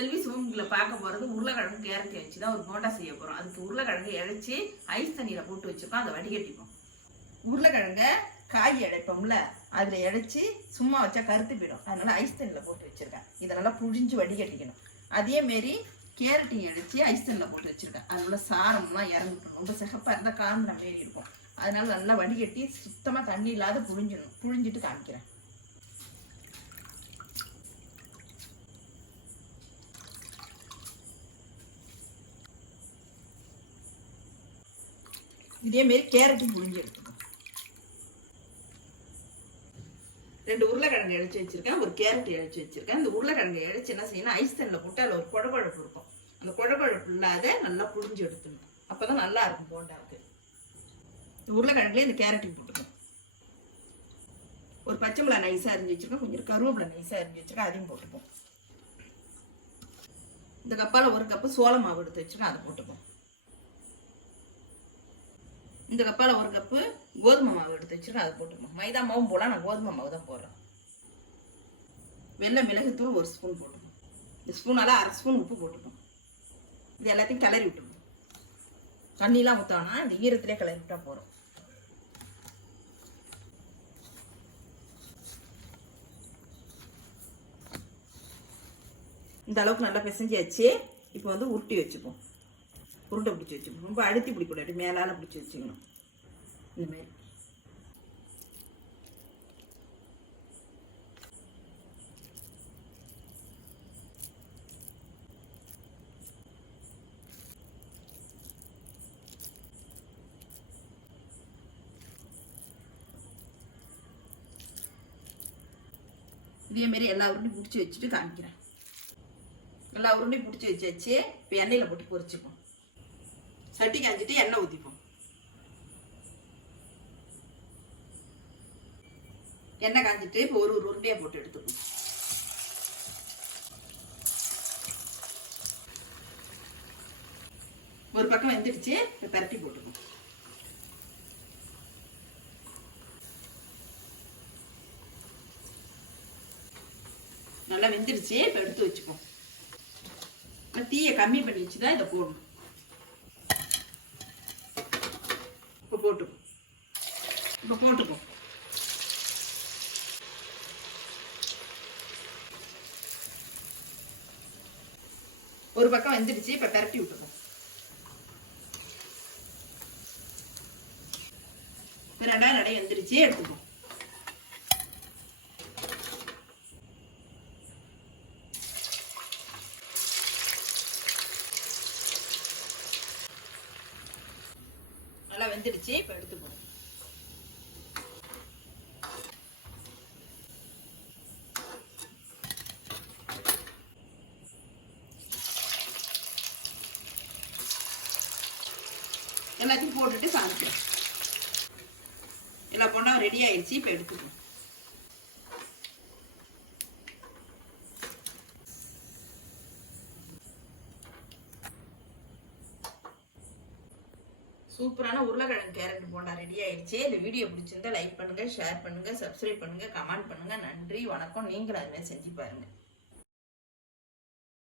செல்வி சோமிகளை பார்க்க போகிறது உருளைக்கிழங்கு கேரட் வச்சு தான் ஒரு போண்டா செய்ய போகிறோம். அதுக்கு உருளைக்கிழங்கு இழைச்சி ஐஸ் தண்ணியில் போட்டு வச்சுருக்கோம். அதை வடிகட்டிப்போம். உருளைக்கிழங்க காய் இழைப்போம்ல, அதில் இழைச்சி சும்மா வச்சா கருத்து போயிடும். அதனால ஐஸ் தண்ணியில் போட்டு வச்சுருக்கேன். இதை நல்லா புழிஞ்சு வடிகட்டிக்கணும். அதேமாரி கேரட்டையும் இழைச்சி ஐஸ் தண்ணியில் போட்டு வச்சுருக்கேன். அதனால சாரம்லாம் இறந்துட்டணும். ரொம்ப சிகப்பாக இருந்தால் காந்திர மாரி இருக்கும். அதனால நல்லா வடிகட்டி சுத்தமாக தண்ணி இல்லாத புழிஞ்சிடணும். புழிஞ்சிட்டு காமிக்கிறேன். இதேமாரி கேரட்டும் புழிஞ்சு எடுத்துக்கணும். 2 உருளைக்கிழங்கு இழைச்சி வச்சிருக்கேன், ஒரு கேரட் இழைச்சி வச்சிருக்கேன். இந்த உருளைக்கிழங்கு இழைச்சி என்ன செய்யணும், ஐஸ் தண்ணியில் போட்டு அதில் ஒரு குழகுழப்பு இருக்கும். அந்த குழகுழப்பு இல்லாத நல்லா புழிஞ்சு எடுத்துக்கணும். அப்போ தான் நல்லா இருக்கும் போண்டாவுக்கு. இந்த உருளைக்கிழங்குலேயே இந்த கேரட்டையும் போட்டுக்கணும். ஒரு பச்சை மிளகாய் நைஸாக அரிஞ்சு வச்சிருக்கேன், கொஞ்சம் கருவேப்பிலை நைஸாக அரிஞ்சு வச்சிருக்கேன், அதையும் போட்டுப்போம். இந்த கப்பால் 1 கப்பு சோள மாவு எடுத்து வச்சிருக்கேன், அதை போட்டுப்போம். இந்த கப்பால் 1 கப்பு கோதுமை மாவு எடுத்து வச்சுருக்கேன், அதை போட்டுப்போம். மைதா மாவும் போல, நான் கோதுமை மாவு தான் போடுறேன். வெள்ளை மிளகுத்தூள் 1 ஸ்பூன் போட்டுப்போம். இந்த ஸ்பூனால் 1/2 ஸ்பூன் உப்பு போட்டுப்போம். இது எல்லாத்தையும் கிளறி விட்டுருவோம். தண்ணிலாம் ஊற்றோன்னா இந்த ஈரத்திலே கிளறி விட்டால் போகிறோம். இந்த அளவுக்கு நல்லா பிசைஞ்சாச்சு. இப்போ வந்து உருட்டி வச்சுப்போம். உருண்டை பிடிச்சி வச்சுக்கணும். ரொம்ப அழுத்தி பிடிக்கூடாது, மேலால் பிடிச்சி வச்சுக்கணும். இந்தமாரி இதேமாரி எல்லா உருண்டையும் பிடிச்சி வச்சுட்டு காமிக்கிறேன். எல்லா உருண்டையும் பிடிச்சி வச்சாச்சு. இப்போ எண்ணெயில் போட்டு பொரிச்சுப்போம். சட்டி காஞ்சிட்டு எண்ணெய் ஊற்றிப்போம். எண்ணெய் காஞ்சிட்டு இப்போ ஒரு உருண்டையாக போட்டு எடுத்துப்போம். ஒரு பக்கம் வெந்துடுச்சு, இப்போ பரட்டி போட்டுப்போம். நல்லா வெந்துடுச்சு, இப்போ எடுத்து வச்சுப்போம். தீயை கம்மி பண்ணி வச்சுதான் இதை போடணும். இப்போ போட்டுப்போம். ஒரு பக்கம் வெந்துடுச்சு, இப்போ பரட்டி விட்டுப்போம். இப்போ 2வது நடை வெந்துடுச்சு, எடுத்துப்போம். நல்லா வெந்துடுச்சு, இப்போ எடுத்துப்போம். எல்லாத்தையும் போட்டுட்டு சாப்பிடுறேன். எல்லா போண்டாவும் ரெடி ஆயிடுச்சு, இப்போ எடுத்துப்போம். சூப்பரான உருளைக்கிழங்கு கேரட் போண்டா ரெடி ஆயிடுச்சு. இந்த வீடியோ பிடிச்சிருந்தா லைக் பண்ணுங்க, ஷேர் பண்ணுங்க, சப்ஸ்கிரைப் பண்ணுங்க, கமெண்ட் பண்ணுங்க. நன்றி, வணக்கம். நீங்களும் அதுமாதிரி செஞ்சு பாருங்க.